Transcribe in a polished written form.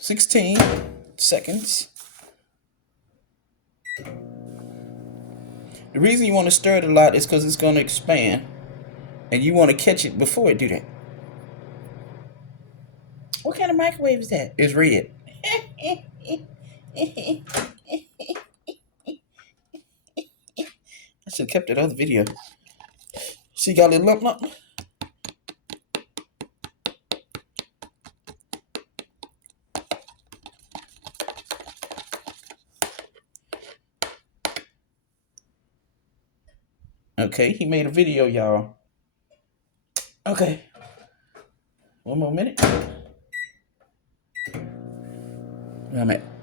16 seconds. The reason you want to stir it a lot is because it's going to expand. And you want to catch it before it do that. What kind of microwave is that? It's red. I should have kept that other video. See, got a little lump. Okay, he made a video, y'all. Okay. One more minute. Where I'm at.